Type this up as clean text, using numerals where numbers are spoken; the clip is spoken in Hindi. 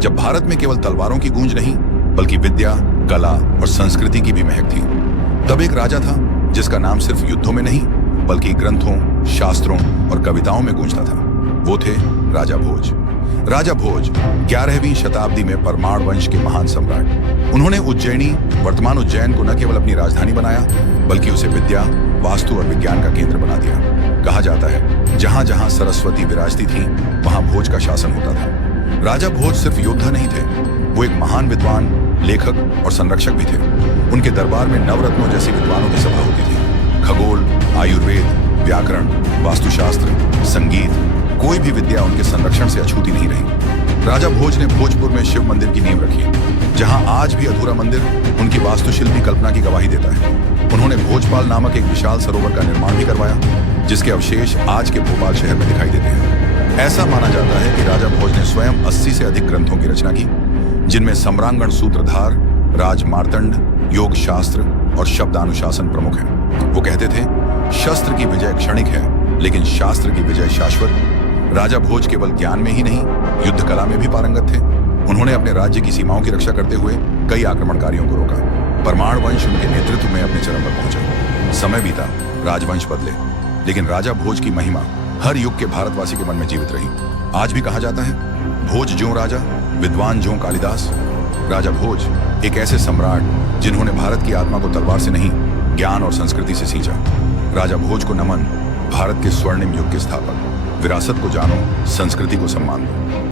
जब भारत में केवल तलवारों की गूंज नहीं बल्कि विद्या, कला और संस्कृति की भी महक थी। तब एक राजा था जिसका नाम सिर्फ युद्धों में नहीं बल्कि ग्रंथों, शास्त्रों और कविताओं में गूंजता था। वो थे राजा भोज। राजा भोज 11वीं शताब्दी में परमार वंश के महान सम्राट। उन्होंने उज्जैनी, वर्तमान उज्जैन को न केवल अपनी राजधानी बनाया बल्कि उसे विद्या, वास्तु और विज्ञान का केंद्र बना दिया। कहा जाता है जहां जहां सरस्वती विराजती थी वहां भोज का शासन होता था। राजा भोज सिर्फ योद्धा नहीं थे, वो एक महान विद्वान, लेखक और संरक्षक भी थे। उनके दरबार में नवरत्नों जैसी विद्वानों की सभा होती थी। खगोल, आयुर्वेद, व्याकरण, वास्तुशास्त्र, संगीत, कोई भी विद्या उनके संरक्षण से अछूती नहीं रही। राजा भोज ने भोजपुर में शिव मंदिर की नींव रखी, जहां आज भी अधूरा मंदिर उनकी वास्तुशिल्पी कल्पना की गवाही देता है। उन्होंने भोजपाल नामक एक विशाल सरोवर का निर्माण भी करवाया, जिसके अवशेष आज के भोपाल शहर में दिखाई देते हैं। ऐसा माना जाता है कि राजा भोज ने स्वयं 80 से अधिक ग्रंथों की रचना की, जिनमें सम्रांगण सूत्रधार, राज मार्तंड, योग शास्त्र और शब्दानुशासन प्रमुख हैं। वो कहते थे, शस्त्र की विजय क्षणिक है लेकिन शास्त्र की विजय शाश्वत। राजा भोज केवल ज्ञान में ही नहीं, युद्ध कला में भी पारंगत थे। उन्होंने अपने राज्य की सीमाओं की रक्षा करते हुए कई आक्रमणकारियों को रोका। परमार वंश उनके नेतृत्व में अपने चरम पर पहुंचा। समय बीता, राजवंश बदले, लेकिन राजा भोज की महिमा हर युग के भारतवासी के मन में जीवित रही। आज भी कहा जाता है, भोज ज्यों राजा, विद्वान ज्यों कालिदास। राजा भोज एक ऐसे सम्राट जिन्होंने भारत की आत्मा को तलवार से नहीं, ज्ञान और संस्कृति से सींचा। राजा भोज को नमन, भारत के स्वर्णिम युग के स्थापक। विरासत को जानो, संस्कृति को सम्मान दो।